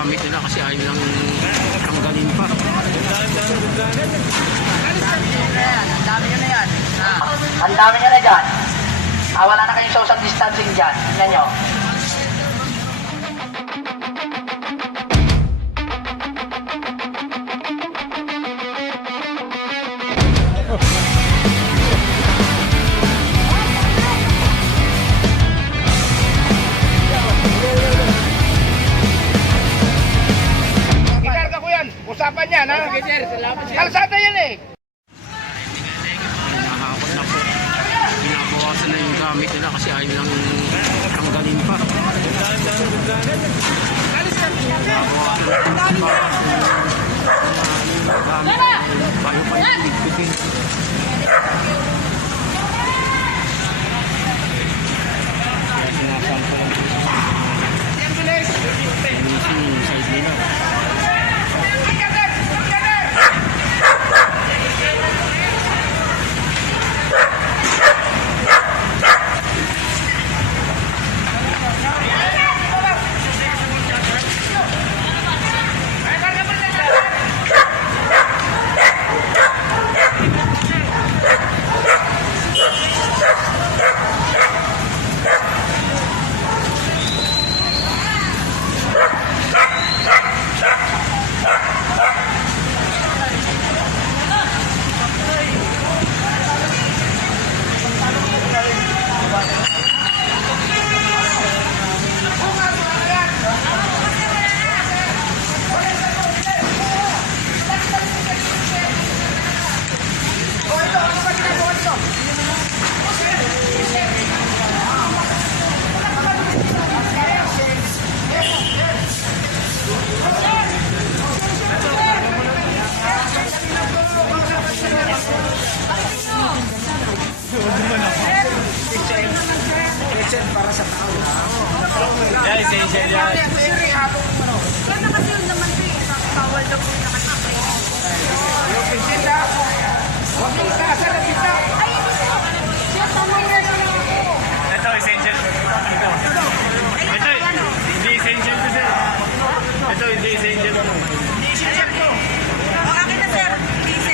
gamit nila kasi ayaw lang tanggalin pa. Ang dami nyo na yan. Ang dami nyo na dyan. Wala na kayong social distancing dyan. Tingnan nyo. Ikarga ko yan. Usapan yan, ha? Kalsada yan eh. Nahakot na po. Binabawasan na yung gamit nila kasi ayaw lang tanggalin pa. Bayo pa yung ligpitin. Kaya sinasampa lang po sa yung size nila. Para sa tao. Yan, essential yan. Yan na kasi yun naman ito eh. Bawal na po yung nakatapay. Yung pinsita. Huwag yung kasa na kita. Ay, hindi po. Yan, tama yan na lang ako. Ito, essential. Ito, hindi essential to sir. Ito, hindi essential to. Hindi essential to. Akin na, sir.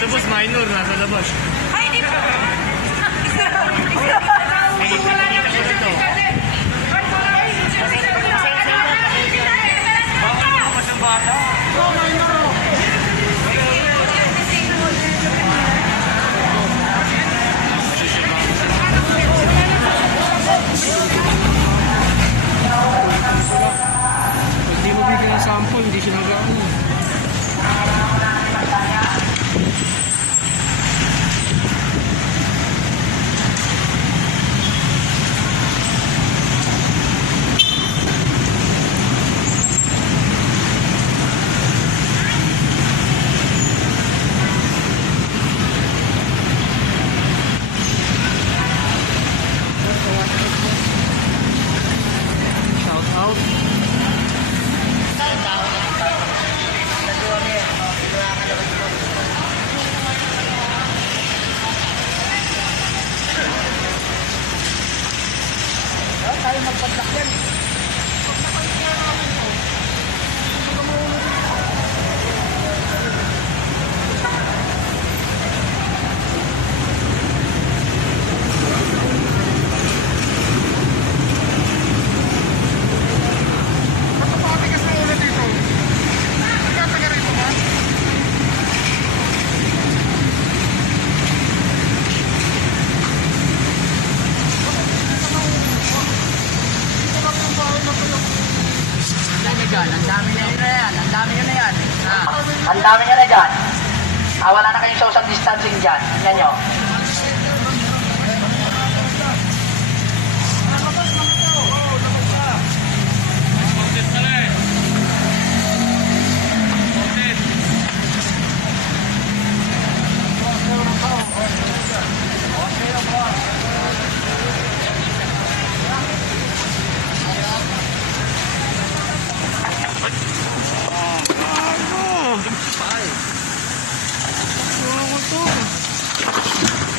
Ito boss, minor, nasa labas. Ay, hindi po. Wala na ko ito. Baka ako mas ang bata. Hindi mo bigyan ng sample, hindi siya nag-ano. Shout out. Tayo magpadlak yan. Ang dami nyo na yan. Ang dami nyo na yan. Ang dami nyo na dyan. Wala na kayong social distancing dyan. Tingnan nyo. Ano to?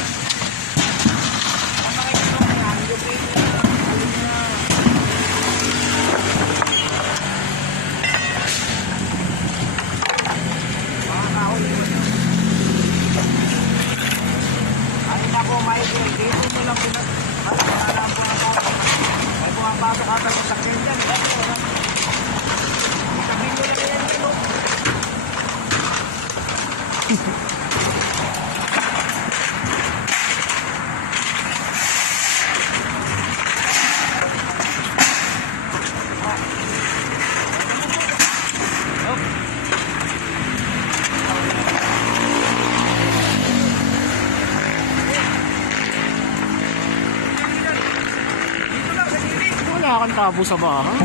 Wala kang tabo sa bahay.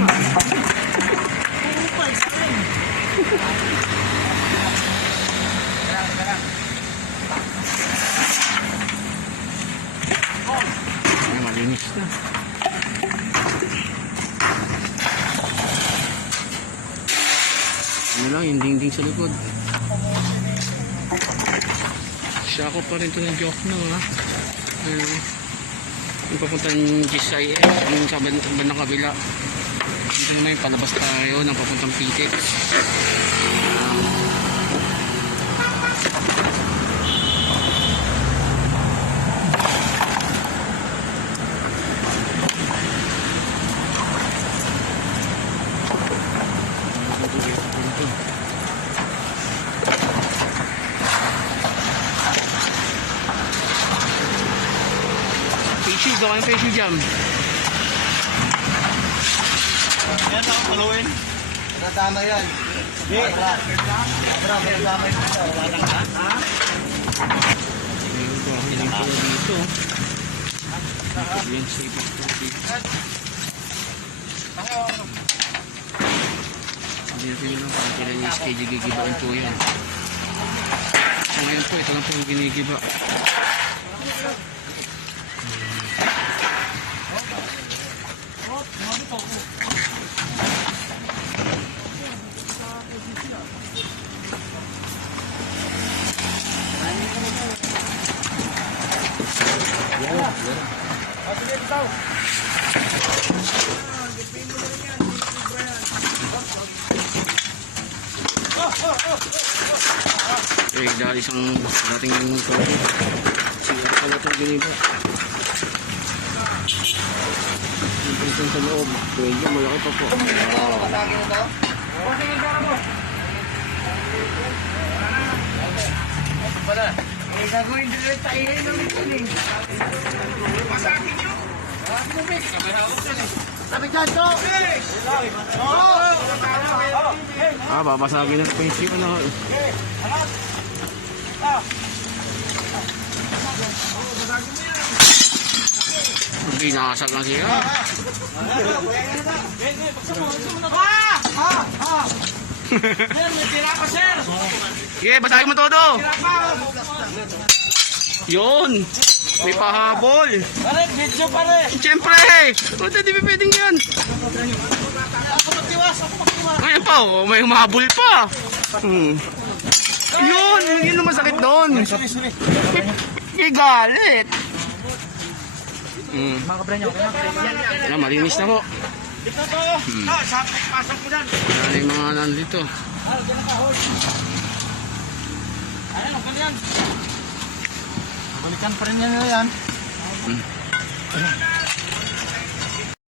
Ay, malinis na. Ano lang, yung dingding sa likod. Siya ako pa rin ito ng joke na ha. Yung papuntang GSIS, yung sa bandang kabila. Dito naman yung palabas tayo ng papuntang PTEX. Face doon kayong face jam. Yan ako paluin. Natama yan. Hindi. Natama yan. Wala lang ha? Ha? Meron ba ang ilang pala dito? Yan sa ibang tubig. Hindi natin yun lang kung kailan yung schedule gigibain po yan. So ngayon po, ito lang po yung ginigiba. Eh, dahil isang dating yung topo. Siya pala itong giniba. Yung pensyon sa loob. Pwede, malaki pa po. Gagawin din tayo ng mitin. Sabi dyan, go! Ah, babasagin na sa pensyon na. Binasag lang siya. Yeah, basagin mo todo. Yun. May pahabol. Pare, video pare. Siyempre. Puta, di ba pwedeng yan? Ako magtiwas. Ngayon pa, oh, may humahabol pa. Yun, yun ang masakit doon. May galit. Mga kabra nyo, Yan, malinis na po. Dito to. Pasok mo dyan. Yan yung mga nandito. Ayan, okay yan. Balikan pa rin yan.